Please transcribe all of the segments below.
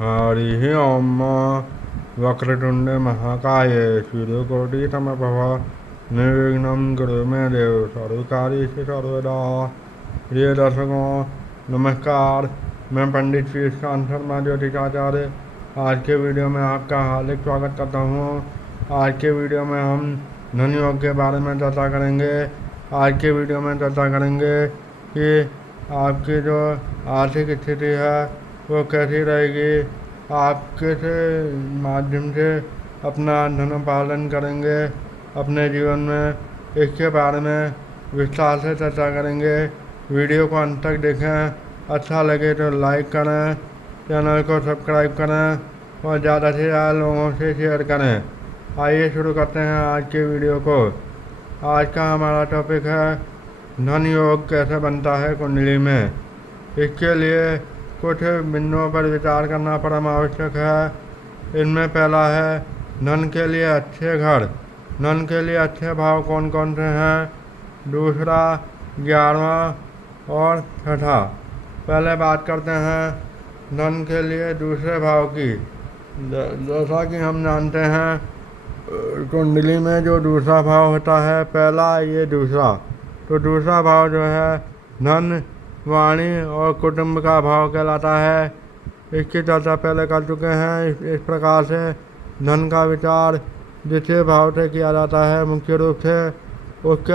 हरिः ओम वक्रतुण्डे महाकाये सूर्यकोटि समप्रभा निर्विघ्नं कुरु मे देव सर्वकार्येषु सर्वदा। प्रिय दर्शकों नमस्कार, मैं पंडित श्री श्रीकांत शर्मा ज्योतिषाचार्य आज के वीडियो में आपका हार्दिक स्वागत करता हूँ। आज के वीडियो में हम धन योग के बारे में चर्चा करेंगे। आज के वीडियो में चर्चा करेंगे कि आपकी जो आर्थिक स्थिति है वो कैसी रहेगी, आप किस माध्यम से अपना धन पालन करेंगे अपने जीवन में, इसके बारे में विस्तार से चर्चा करेंगे। वीडियो को अंत तक देखें, अच्छा लगे तो लाइक करें, चैनल को सब्सक्राइब करें और ज़्यादा से ज़्यादा लोगों से शेयर करें। आइए शुरू करते हैं आज के वीडियो को। आज का हमारा टॉपिक है धन योग कैसे बनता है कुंडली में। इसके लिए कुछ बिंदुओं पर विचार करना परम आवश्यक है। इनमें पहला है धन के लिए अच्छे घर। धन के लिए अच्छे भाव कौन कौन से हैं? दूसरा, 11वां और छठा। पहले बात करते हैं धन के लिए दूसरे भाव की। जैसा कि हम जानते हैं कुंडली में जो दूसरा भाव होता है, पहला ये दूसरा, तो दूसरा भाव जो है धन, वाणी और कुटुंब का भाव कहलाता है। इसकी चर्चा पहले कर चुके हैं। इस प्रकार से धन का विचार द्वितीय भाव से किया जाता है मुख्य रूप से। उसके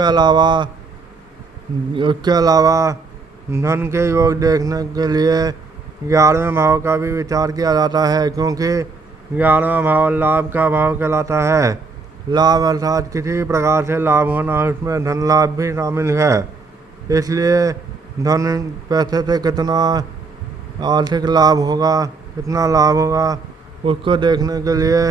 अलावा धन के योग देखने के लिए 11वें भाव का भी विचार किया जाता है, क्योंकि 11वां भाव लाभ का भाव कहलाता है। लाभ अर्थात किसी प्रकार से लाभ होना, उसमें धन लाभ भी शामिल है। इसलिए धन पैसे से कितना आर्थिक लाभ होगा, कितना लाभ होगा, उसको देखने के लिए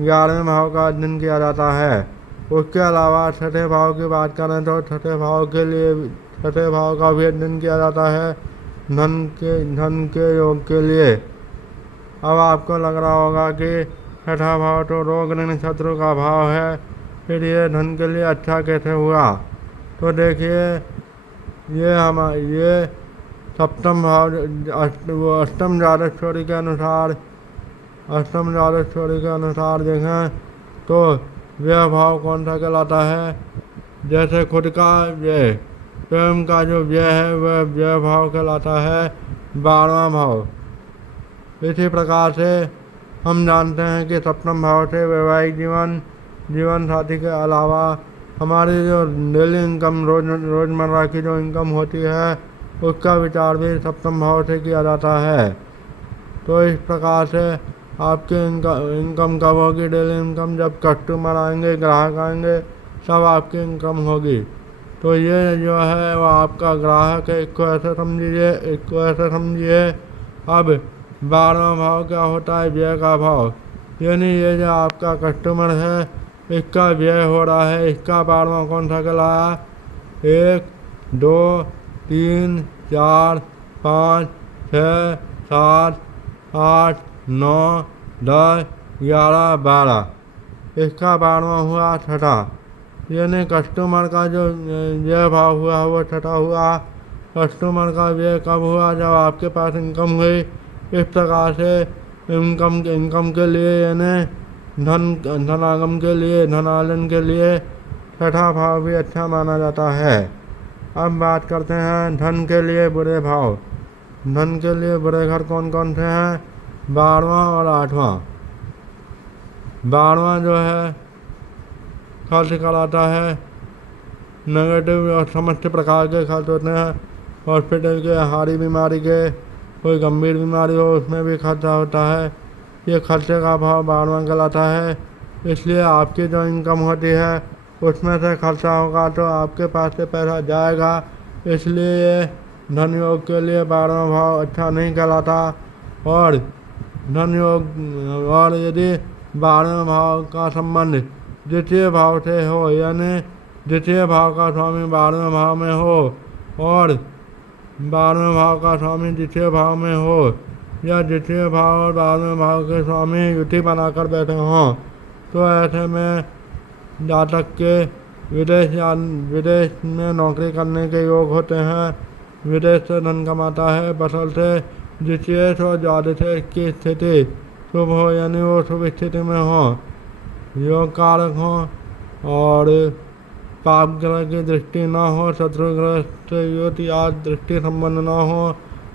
11वें भाव का अध्ययन किया जाता है। उसके अलावा छठे भाव की बात करें तो छठे भाव का भी अध्ययन किया जाता है धन के योग के लिए। अब आपको लग रहा होगा कि छठा भाव तो रोग ऋण शत्रु का भाव है, फिर ये धन के लिए अच्छा कैसे हुआ? तो देखिए, ये सप्तम भाव अष्टम द्वादशोरी के अनुसार देखें तो व्यय भाव कौन सा कहलाता है? जैसे खुद का व्यय, स्वयं का जो व्यय है वह व्यय भाव कहलाता है 12वां भाव। इसी प्रकार से हम जानते हैं कि सप्तम भाव से वैवाहिक जीवन साथी के अलावा हमारी जो डेली इनकम, रोज़मर्रा की जो इनकम होती है, उसका विचार भी सप्तम भाव से किया जाता है। तो इस प्रकार से आपके इनकम कब होगी? डेली इनकम जब कस्टमर आएंगे, ग्राहक आएंगे, तब आपकी इनकम होगी। तो ये जो है वो आपका ग्राहक है, इसको ऐसे समझिए। अब 12वां भाव क्या होता है? व्यय का भाव। यानी ये जो आपका कस्टमर है, इसका व्यय हो रहा है, इसका 12वां कौन सा कहलाया? 1, 2, 3, 4, 5, 6, 7, 8, 9, 10, 11, 12। इसका 12वां हुआ छठा। यानी कस्टमर का जो व्यय भाव हुआ वो छठा हुआ। कस्टमर का व्यय कब हुआ? जब आपके पास इनकम हुई। इस प्रकार से इनकम के लिए यानी धनागम के लिए, धनार्जन के लिए छठा भाव भी अच्छा माना जाता है। अब बात करते हैं धन के लिए बुरे भाव। धन के लिए बुरे घर कौन कौन से हैं? 12वां और 8वां। 12वां जो है खर्च कराता है, नेगेटिव और समस्त प्रकार के खर्च होते हैं। हॉस्पिटल के, हारी बीमारी के, कोई गंभीर बीमारी हो उसमें भी खर्चा होता है। ये खर्चे का भाव 12वां कहलाता है। इसलिए आपकी जो इनकम होती है उसमें से खर्चा होगा तो आपके पास से पैसा जाएगा। इसलिए धन योग के लिए 12वां भाव अच्छा नहीं कहलाता। और यदि 12वें भाव का संबंध द्वितीय भाव से हो, यानी द्वितीय भाव का स्वामी 12वें भाव में हो और 12वें भाव का स्वामी द्वितीय भाव में हो, या द्वितीय भाव और 12वें भाव के स्वामी युति बनाकर बैठे हों, तो ऐसे में जातक के विदेश में नौकरी करने के योग होते हैं। विदेश से धन कमाता है, बशर्ते द्वितीय और द्वादश की स्थिति शुभ हो, यानी वो शुभ स्थिति में हो, योग कारक हो और पाप ग्रह की दृष्टि न हो, शत्रु ग्रह से युत या दृष्टि संबंध न हो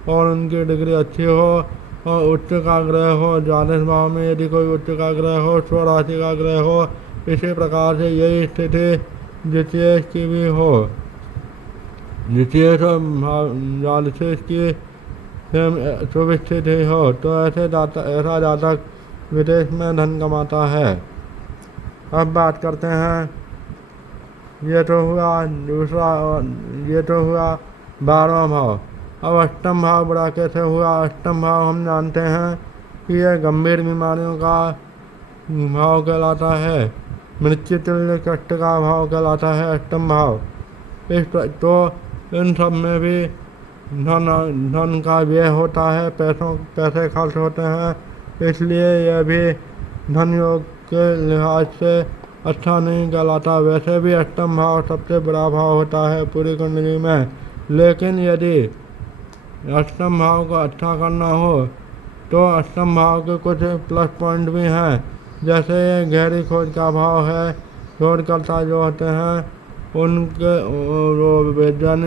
और उनकी डिग्री अच्छी हो और उच्च का ग्रह हो। द्वादश भाव में यदि कोई उच्च का ग्रह हो, स्वराशि का ग्रह हो, इसी प्रकार से यही स्थिति द्वितीय की भी हो। द्वितीय द्वादश की शुभ स्थिति हो तो ऐसा जातक विदेश में धन कमाता है। अब बात करते हैं, ये तो हुआ दूसरा, ये तो हुआ 12वां भाव। अब अष्टम भाव बुरा कैसे हुआ? अष्टम भाव हम जानते हैं कि यह गंभीर बीमारियों का भाव कहलाता है, मृत्यु तुल्य कष्ट का भाव कहलाता है अष्टम भाव। तो इन सब में भी धन का व्यय होता है, पैसे खर्च होते हैं, इसलिए यह भी धन योग के लिहाज से अच्छा नहीं कहलाता। वैसे भी अष्टम भाव सबसे बड़ा भाव होता है पूरी कुंडली में, लेकिन यदि अष्टम भाव को अच्छा करना हो तो अष्टम भाव के कुछ प्लस पॉइंट भी हैं, जैसे ये गहरी खोज का भाव है। शोधकर्ता जो होते हैं उनके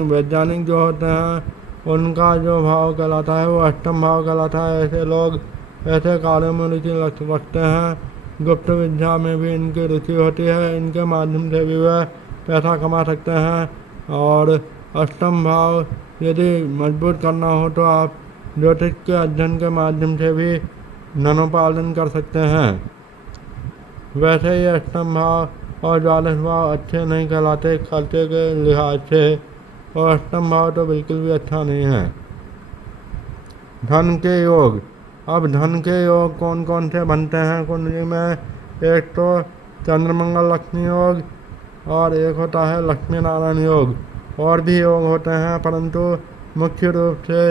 वैज्ञानिक जो होते हैं उनका जो भाव कहलाता है वो अष्टम भाव कहलाता है। ऐसे लोग ऐसे कार्यों में रुचि रखते हैं। गुप्त विद्या में भी इनकी रुचि होती है, इनके माध्यम से भी वह पैसा कमा सकते हैं। और अष्टम भाव यदि मजबूत करना हो तो आप ज्योतिष के अध्ययन के माध्यम से भी धनोपार्जन कर सकते हैं। वैसे ये अष्टम भाव और द्वादश भाव अच्छे नहीं कहलाते खर्चे के लिहाज से, और अष्टम भाव तो बिल्कुल भी अच्छा नहीं है। धन के योग। अब धन के योग कौन कौन से बनते हैं कुंडली में? एक तो चंद्रमंगल लक्ष्मी योग और एक होता है लक्ष्मी नारायण योग। और भी योग होते हैं, परंतु मुख्य रूप से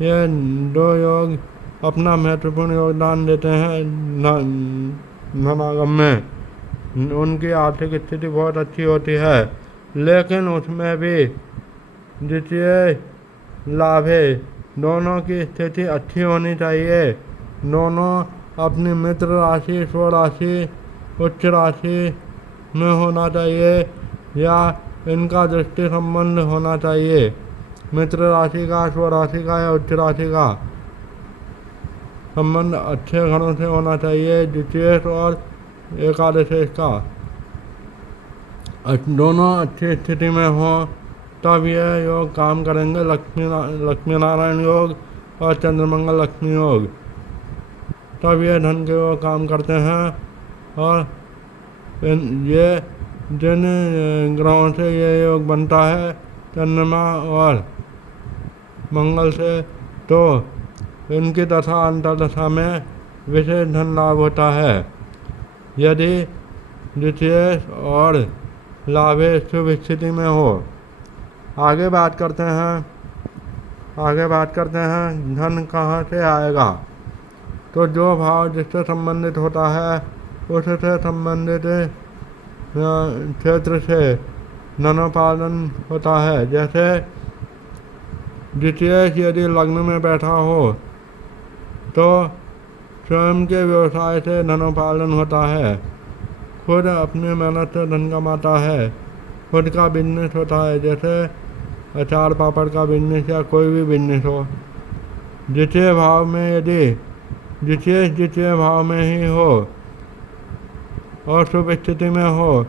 ये दो योग अपना महत्वपूर्ण योगदान देते हैं धनागम में। उनकी आर्थिक स्थिति बहुत अच्छी होती है, लेकिन उसमें भी द्वितीय लाभ है। दोनों की स्थिति अच्छी होनी चाहिए। दोनों अपनी मित्र राशि, स्वराशि, उच्च राशि में होना चाहिए या इनका दृष्टि संबंध होना चाहिए। मित्र राशि का, स्वराशि का या उच्च राशि का संबंध अच्छे घरों से होना चाहिए। द्वितीय और एकादश का दोनों अच्छी स्थिति में हो तब यह योग काम करेंगे। लक्ष्मी नारायण योग और चंद्रमंगल लक्ष्मी योग, तब ये धन के योग काम करते हैं। और ये जिन ग्रहों से ये योग बनता है, चंद्रमा और मंगल से, तो इनकी दशा अंतर्दशा में विशेष धन लाभ होता है यदि द्वितीय और लाभ शुभ स्थिति में हो। आगे बात करते हैं धन कहाँ से आएगा। तो जो भाव जिससे संबंधित होता है उससे संबंधित क्षेत्र से धनोपार्जन होता है। जैसे द्वितीय यदि लग्न में बैठा हो तो स्वयं के व्यवसाय से धनोपार्जन होता है, खुद अपनी मेहनत से धन कमाता है, खुद का बिजनेस होता है, जैसे अचार पापड़ का बिजनेस या कोई भी बिजनेस हो। द्वितीय भाव में यदि द्वितीय भाव में ही हो और शुभ स्थिति में हो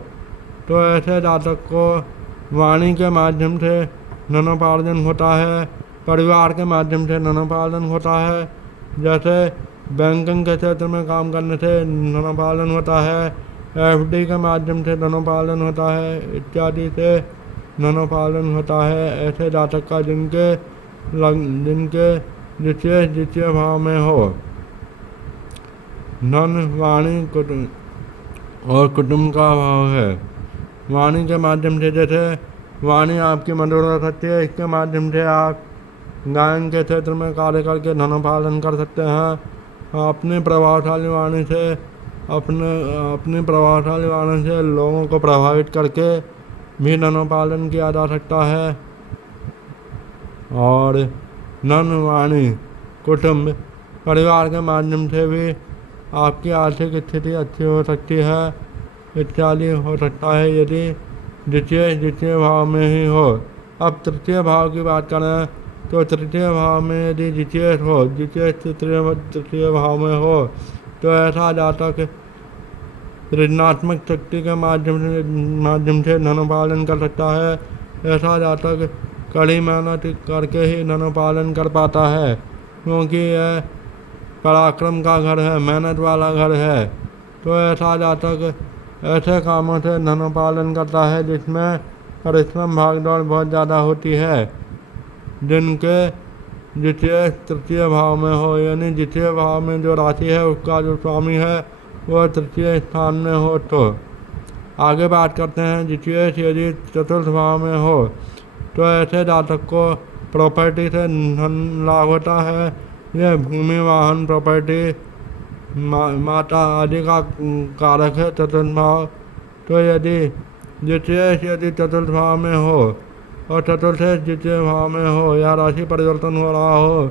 तो ऐसे जातक को वाणी के माध्यम से धनोपार्जन होता है, परिवार के माध्यम से धनोपार्जन होता है। जैसे बैंकिंग के क्षेत्र में काम करने से धनोपार्जन होता है, एफडी के माध्यम से धनोपार्जन होता है, इत्यादि से धनोपार्जन होता है। ऐसे जातक का जिनके द्वितीय भाव में हो धन, वाणी और कुटुंब का भाव है। वाणी के माध्यम से, जैसे वाणी आपकी मधुर हो सकती है, इसके माध्यम से आप गायन के क्षेत्र में कार्य करके धनोपार्जन कर सकते हैं। अपनी प्रभावशाली वाणी से लोगों को प्रभावित करके भी धनोपार्जन किया जा सकता है। और धन, वाणी, कुटुंब परिवार के माध्यम से भी आपकी आर्थिक स्थिति अच्छी हो सकती है इत्यादि हो सकता है यदि द्वितीय भाव में ही हो। अब तृतीय भाव की बात करें तो तृतीय भाव में यदि तृतीय भाव में हो तो ऐसा जातक सृजनात्मक शक्ति के माध्यम से धनोपार्जन कर सकता है। ऐसा जातक कड़ी मेहनत करके ही धनोपार्जन कर पाता है क्योंकि यह पराक्रम का घर है, मेहनत वाला घर है। तो ऐसा जातक ऐसे कामों से धनोपार्जन करता है जिसमें परिश्रम भागदौड़ बहुत ज़्यादा होती है, जिनके द्वितीय तृतीय भाव में हो, यानी द्वितीय भाव में जो राशि है उसका जो स्वामी है वह तृतीय स्थान में हो। तो आगे बात करते हैं द्वितीय से यदि चतुर्थ भाव में हो तो ऐसे जातक को प्रॉपर्टी से धन लाभ होता है। यह भूमि, वाहन, प्रॉपर्टी, माता आदि का कारक है चतुर्थ भाव। तो यदि द्वितीय से यदि चतुर्थ भाव में हो और चतुर्थ से द्वितीय भाव में हो या राशि परिवर्तन हो रहा हो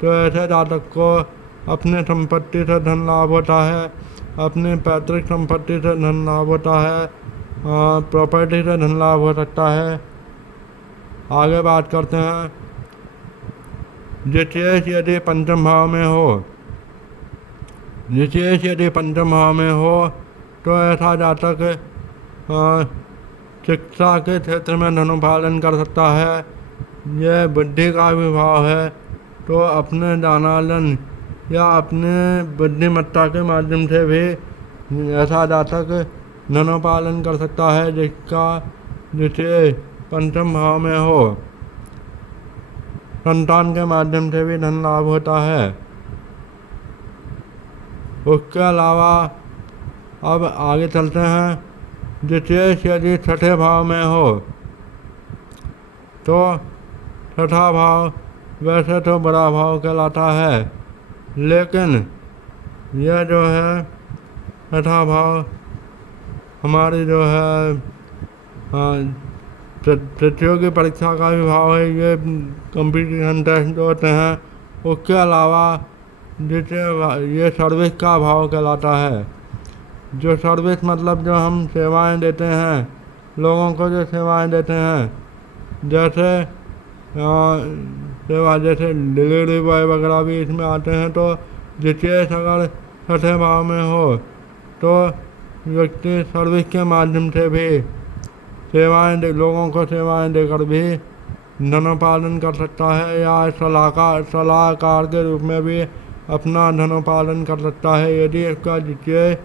तो ऐसे जातक को अपने संपत्ति से धन लाभ होता है, अपनी पैतृक संपत्ति से धन लाभ होता है, प्रॉपर्टी से धन लाभ हो सकता है। आगे बात करते हैं द्वितीय से यदि पंचम भाव में हो, द्वितीय से यदि पंचम भाव में हो तो ऐसा जातक शिक्षा के क्षेत्र में धनोपार्जन कर सकता है। यह बुद्धि का भी भाव है तो अपने ज्ञानार्जन या अपने बुद्धिमत्ता के माध्यम से भी ऐसा जातक धनोपार्जन कर सकता है जिसका द्वितीय पंचम भाव में हो। संतान के माध्यम से भी धन लाभ होता है। उसके अलावा अब आगे चलते हैं द्वितीय से यदि छठे भाव में हो तो छठा भाव वैसे तो बड़ा भाव कहलाता है, लेकिन यह जो है छठा भाव हमारी जो है प्रतियोगी परीक्षा का भी भाव है। ये कंपटीशन टेस्ट जो होते हैं उसके अलावा द्वितीय ये सर्विस का भाव कहलाता है। जो सर्विस मतलब जो हम सेवाएं देते हैं, लोगों को जो सेवाएं देते हैं, जैसे सेवा जैसे डिलीवरी बॉय वगैरह भी इसमें आते हैं। तो द्वितीय अगर छठे भाव में हो तो व्यक्ति सर्विस के माध्यम से भी लोगों को सेवाएं देकर भी धनोपार्जन कर सकता है या सलाहकार के रूप में भी अपना धनोपार्जन कर सकता है यदि इसका द्वितीय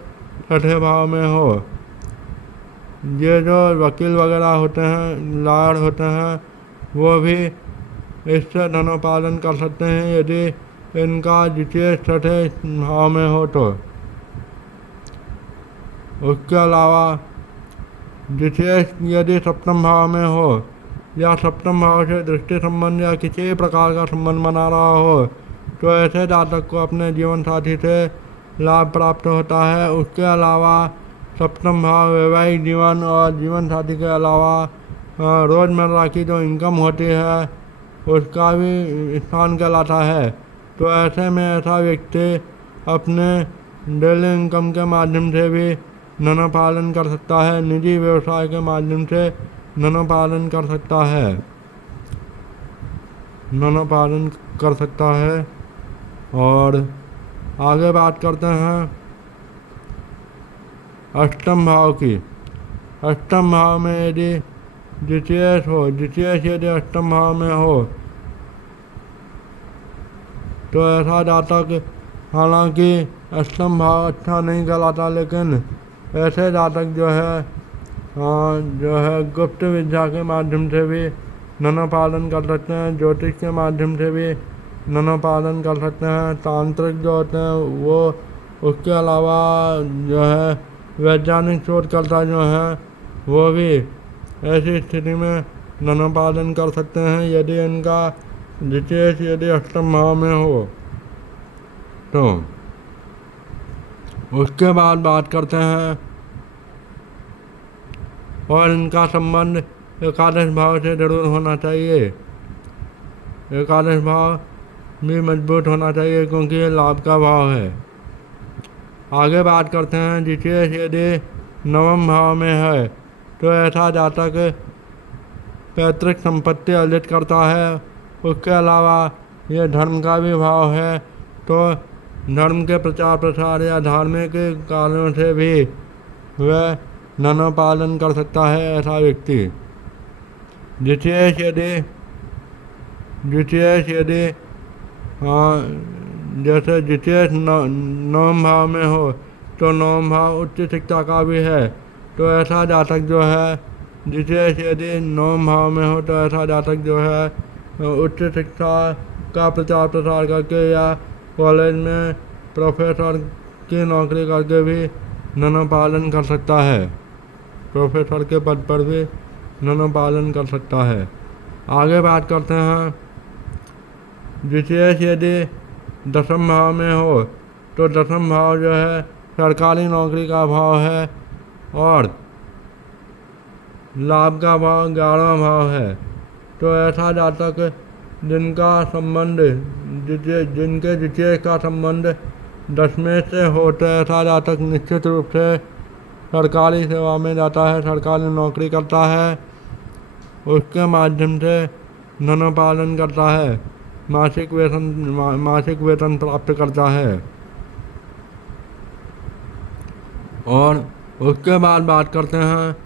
छठे भाव में हो। ये जो वकील वगैरह होते हैं, लॉयर होते हैं, वो भी इससे धनोपार्जन कर सकते हैं यदि इनका द्वितीय छठे भाव में हो तो। उसके अलावा द्वितीय यदि सप्तम भाव में हो या सप्तम भाव से दृष्टि संबंध या किसी प्रकार का संबंध बना रहा हो तो ऐसे जातक को अपने जीवन साथी से लाभ प्राप्त होता है। उसके अलावा सप्तम भाव वैवाहिक जीवन और जीवन साथी के अलावा रोज़मर्रा की जो इनकम होती है उसका भी स्थान कहलाता है। तो ऐसे में ऐसा व्यक्ति अपने डेली इनकम के माध्यम से भी धनोपार्जन कर सकता है, निजी व्यवसाय के माध्यम से धनोपार्जन कर सकता है, धनोपार्जन कर सकता है। और आगे बात करते हैं अष्टम भाव की। अष्टम भाव में यदि द्वितीय से यदि अष्टम भाव में हो तो ऐसा जातक, हालांकि अष्टम भाव अच्छा नहीं कहलाता, लेकिन ऐसे जातक जो है गुप्त विद्या के माध्यम से भी धनोपार्जन कर सकते हैं, ज्योतिष के माध्यम से भी धनोपार्जन कर सकते हैं, तांत्रिक जो होते हैं वो, उसके अलावा जो है वैज्ञानिक शोधकर्ता जो हैं वो भी ऐसी स्थिति में धनोपार्जन कर सकते हैं यदि इनका द्वितीय से यदि अष्टम भाव में हो तो। उसके बाद बात करते हैं और इनका संबंध एकादश भाव से जरूर होना चाहिए। एकादश भाव भी मजबूत होना चाहिए, क्योंकि ये लाभ का भाव है। आगे बात करते हैं द्वितीय यदि नवम भाव में है तो ऐसा जातक पैतृक संपत्ति अर्जित करता है। उसके अलावा ये धर्म का भी भाव है, तो धर्म के प्रचार प्रसार या धार्मिक कार्यों से भी वह धर्म पालन कर सकता है ऐसा व्यक्ति। द्वितीय यदि जैसे द्वितीय नवम भाव में हो तो नवम भाव उच्च शिक्षा का भी है, तो ऐसा जातक जो है द्वितीय यदि नवम भाव में हो तो ऐसा जातक जो है उच्च शिक्षा का प्रचार प्रसार करके या कॉलेज में प्रोफेसर की नौकरी करके भी धर्म पालन कर सकता है। प्रोफेसर के पद पर भी धर्म पालन कर सकता है। आगे बात करते हैं द्वितीय यदि दसम भाव में हो तो दसम भाव जो है सरकारी नौकरी का भाव है और लाभ का भाव 11वां भाव है। तो ऐसा जातक जिनका संबंध जिनके द्वितीय का संबंध 10वें से हो तो ऐसा जातक निश्चित रूप से सरकारी सेवा में जाता है, सरकारी नौकरी करता है, उसके माध्यम से धर्म पालन करता है, मासिक वेतन प्राप्त करता है। और उसके बाद बात करते हैं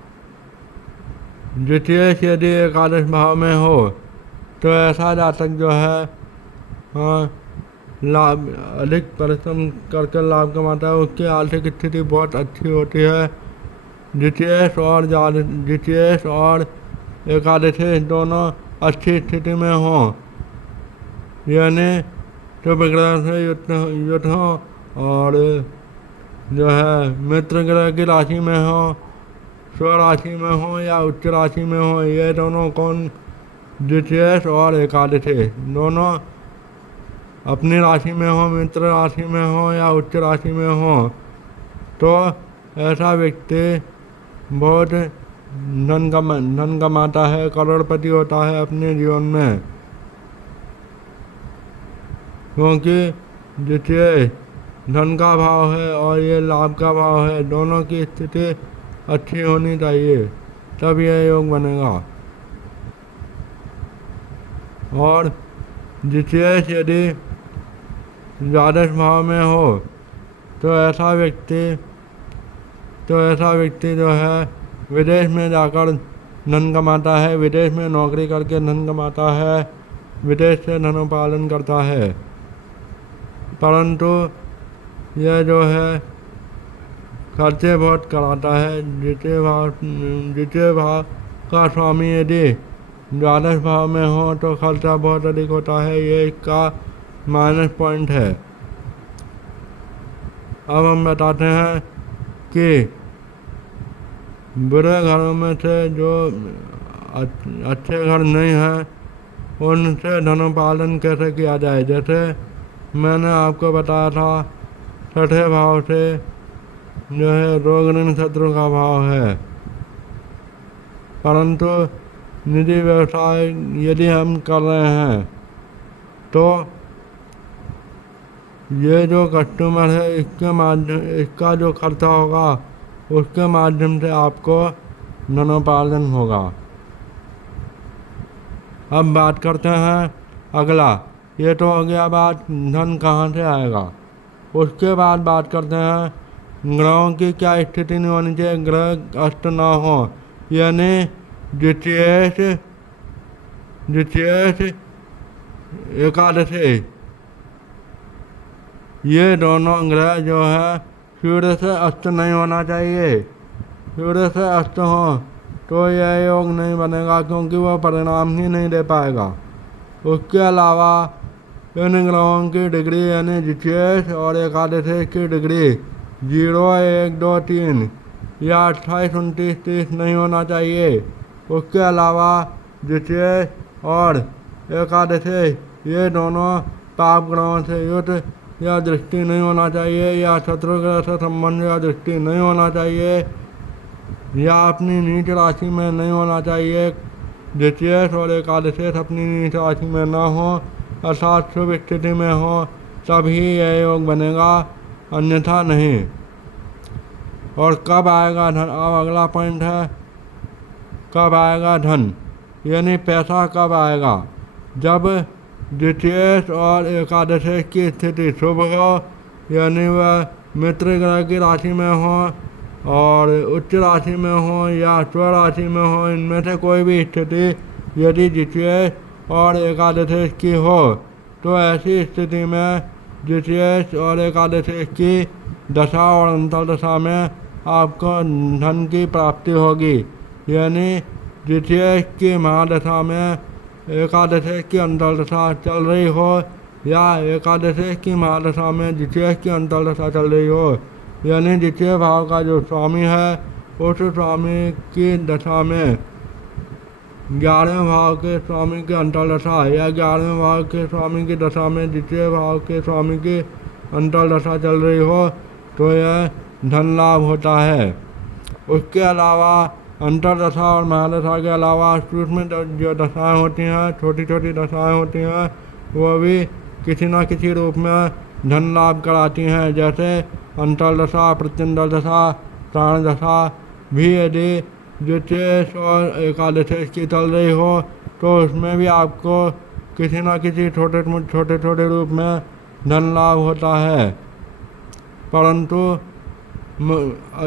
द्वितीय यदि एकादश भाव में हो तो ऐसा जातक जो है लाभ अधिक परिश्रम करके लाभ कमाता है, उसकी आर्थिक स्थिति बहुत अच्छी होती है। द्वितीय और एकादशी दोनों अच्छी स्थिति में हों, यानी तो विग्रह से युद्ध हो और जो है मित्र ग्रह की राशि में हो, स्व राशि में हो या उच्च राशि में हो, ये दोनों कौन द्वितीय और एकादशी दोनों अपनी राशि में हो, मित्र राशि में हो या उच्च राशि में हो, तो ऐसा व्यक्ति बहुत धन कमाता है, करोड़पति होता है अपने जीवन में, क्योंकि द्वितीय धन का भाव है और ये लाभ का भाव है। दोनों की स्थिति अच्छी होनी चाहिए, तब यह योग बनेगा। और द्वितीय यदि द्वादश भाव में हो तो ऐसा व्यक्ति जो है विदेश में जाकर धन कमाता है, विदेश में नौकरी करके धन कमाता है, विदेश से धन पालन करता है। परंतु यह जो है खर्चे बहुत कराता है। द्वितीय भाव का स्वामी यदि द्वादश भाव में हो तो खर्चा बहुत अधिक होता है, ये इसका माइनस पॉइंट है। अब हम बताते हैं कि बुरे घरों में से जो अच्छे घर नहीं हैं उनसे धन पालन कैसे किया जाए। जैसे मैंने आपको बताया था छठे भाव से जो है रोग ऋण शत्रु का भाव है, परंतु निजी व्यवसाय यदि हम कर रहे हैं तो ये जो कस्टमर है इसका जो खर्चा होगा उसके माध्यम से आपको धन पालन होगा। अब बात करते हैं अगला, ये तो हो गया बात धन कहाँ से आएगा। उसके बाद बात करते हैं ग्रहों की क्या स्थिति नहीं होनी चाहिए, ग्रह अष्ट ना हो, यानी द्वितीय एकादशी ये दोनों ग्रह जो है सूर्य से अस्त नहीं होना चाहिए। सूर्य से अस्त हो तो यह योग नहीं बनेगा, क्योंकि वह परिणाम ही नहीं दे पाएगा। उसके अलावा इन ग्रहों की डिग्री यानी द्वितीय और एकादशी की डिग्री 0, 1, 2, 3 या 28, 29, 30 नहीं होना चाहिए। उसके अलावा द्वितीय और एकादशी ये दोनों पाप ग्रहों से युक्त या दृष्टि नहीं होना चाहिए, या शत्रु ग्रह से संबंध या दृष्टि नहीं होना चाहिए, या अपनी नीच राशि में नहीं होना चाहिए। द्वितीय और एकादशी अपनी नीच राशि में ना हो, अर्थात शुभ स्थिति में हो तभी यह योग बनेगा, अन्यथा नहीं। और कब आएगा धन? अब अगला पॉइंट है कब आएगा धन, यानी पैसा कब आएगा? जब द्वितीय और एकादशी की स्थिति शुभ हो, यानी वह मित्र ग्रह की राशि में हो और उच्च राशि में हो या स्व राशि में हो, इनमें से कोई भी स्थिति यदि द्वितीय और एकादशी की हो तो ऐसी स्थिति में द्वितीय और एकादशी की दशा और अंतर्दशा में आपको धन की प्राप्ति होगी। यानी द्वितीय की महादशा में एकादशी की अंतर्दशा चल रही हो या एकादशी की महादशा में द्वितीय की अंतर्दशा चल रही हो, यानी द्वितीय भाव का जो स्वामी है उस स्वामी की दशा में 11वें भाव के स्वामी की अंतर्दशा या 11वें भाव के स्वामी की दशा में द्वितीय भाव के स्वामी की अंतर्दशा चल रही हो तो यह धन लाभ होता है। उसके अलावा अंतर्दशा और महादशा के अलावा सूक्ष्म जो दशाएँ होती हैं, छोटी छोटी दशाएँ होती हैं, वो भी किसी न किसी रूप में धन लाभ कराती हैं। जैसे अंतर्दशा, प्रत्यंतर दशा, प्राण दशा भी यदि द्वितीय और एकादशी की चल रही हो तो उसमें भी आपको किसी न किसी छोटे छोटे रूप में धन लाभ होता है। परंतु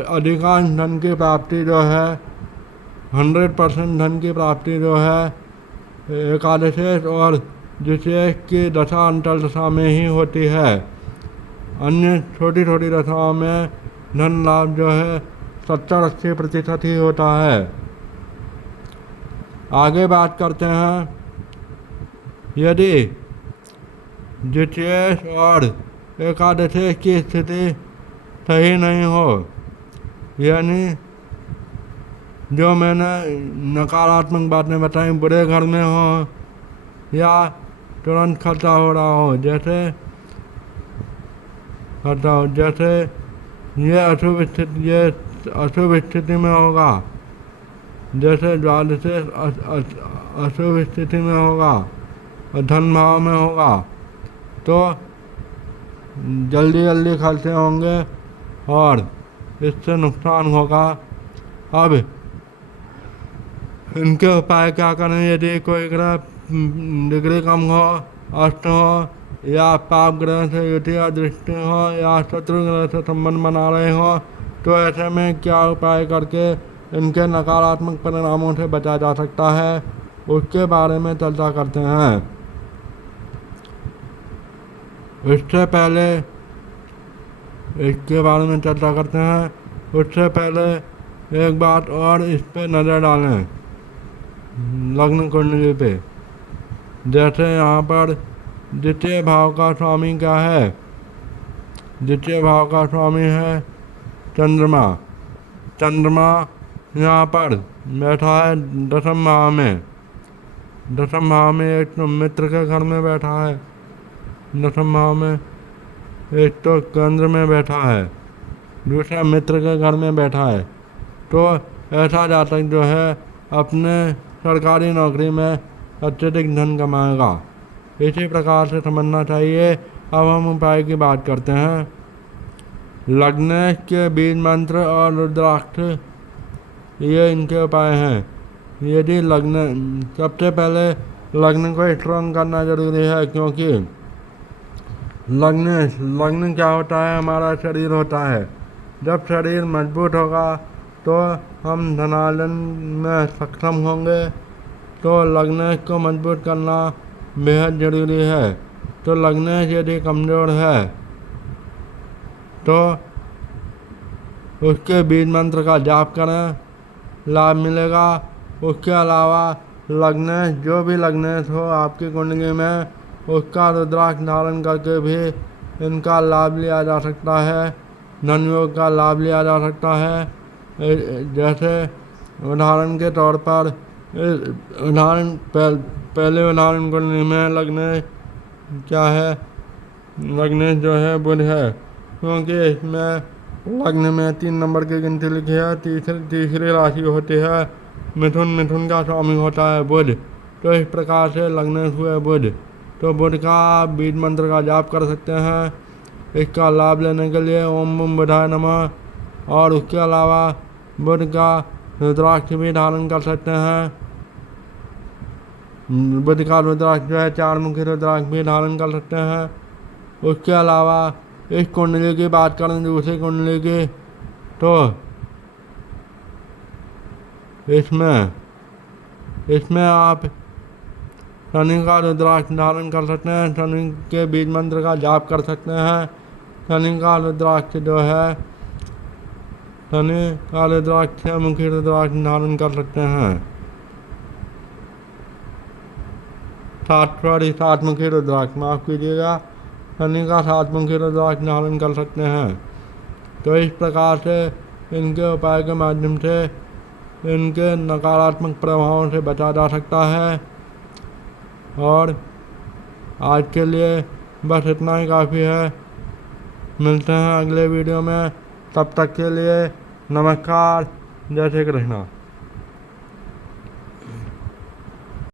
अधिकांश धन की प्राप्ति जो है 100% धन की प्राप्ति जो है एकादशी और द्वितीय की दशा अंतर्दशा में ही होती है। अन्य छोटी छोटी दशाओं में धन लाभ जो है 70-80% ही होता है। आगे बात करते हैं, यदि द्वितीय और एकादशी की स्थिति सही नहीं हो, यानी जो मैंने नकारात्मक बातें बताई बुरे घर में हो या तुरंत खर्चा हो रहा हो, जैसे ये अशुभ स्थिति में होगा, जैसे द्वादश अशुभ स्थिति में होगा और धन भाव में होगा तो जल्दी खर्चे होंगे और इससे नुकसान होगा। अब इनके उपाय क्या करें? यदि कोई ग्रह डिग्री कम हो, अष्ट हो या पाप ग्रह से युति या दृष्टि हो या शत्रु ग्रह से संबंध बना रहे हो तो ऐसे में क्या उपाय करके इनके नकारात्मक परिणामों से बचा जा सकता है, उसके बारे में चर्चा करते हैं। उससे पहले एक बात और इस पे नज़र डालें, लग्न कुंडली पे। जैसे यहाँ पर द्वितीय भाव का स्वामी क्या है? द्वितीय भाव का स्वामी है चंद्रमा। चंद्रमा यहाँ पर बैठा है दशम भाव में। दशम भाव में एक तो मित्र के घर में बैठा है, दशम भाव में एक तो केंद्र में बैठा है, दूसरा मित्र के घर में बैठा है। तो ऐसा जातक जो है अपने सरकारी नौकरी में अत्यधिक धन कमाएगा। इसी प्रकार से समझना चाहिए। अब हम उपाय की बात करते हैं। लग्न के बीज मंत्र और रुद्राक्ष, ये इनके उपाय हैं। यदि सबसे पहले लग्न को स्ट्रॉन्ग करना जरूरी है, क्योंकि लग्न क्या होता है? हमारा शरीर होता है। जब शरीर मजबूत होगा तो हम धनार्जन में सक्षम होंगे। तो लग्न को मजबूत करना बेहद ज़रूरी है। तो लग्न यदि कमज़ोर है तो उसके बीज मंत्र का जाप करें, लाभ मिलेगा। उसके अलावा जो भी लग्न हो आपकी कुंडली में, उसका रुद्राक्ष धारण करके भी इनका लाभ लिया जा सकता है, धन योग का लाभ लिया जा सकता है। जैसे उदाहरण के तौर पर पहले उदाहरण कुंडली में लग्न क्या है? लग्न जो है बुध है, क्योंकि इसमें लग्न में 3 नंबर की गिनती लिखी है। तीसरी राशि होती है मिथुन का स्वामी होता है बुध। तो इस प्रकार से लग्न हुए बुध। तो बुध का बीज मंत्र का जाप कर सकते हैं। इसका लाभ लेने के लिए ओम बम बुधाय नमः और उसके अलावा बुध का रुद्राक्ष भी धारण कर सकते हैं। बुध का रुद्राक्ष जो है 4 मुखी रुद्राक्ष भी धारण कर सकते हैं। उसके अलावा इस कुंडली की बात करें दूसरी कुंडली की, तो इसमें आप शनि का रुद्राक्ष धारण कर सकते हैं। शनि के बीज मंत्र का जाप कर सकते हैं। शनि का रुद्राक्ष जो है शनि का रुद्राक्ष 6 मुखी रुद्राक्ष धारण कर सकते हैं। 7 मुखी रुद्राक्ष, माफ कीजिएगा, शनि का 7 मुखी रुद्राक्ष धारण कर सकते हैं। तो इस प्रकार से इनके उपाय के माध्यम से इनके नकारात्मक प्रभावों से बचा जा सकता है। और आज के लिए बस इतना ही काफ़ी है। मिलते हैं अगले वीडियो में, तब तक के लिए नमस्कार, जय श्री कृष्णा।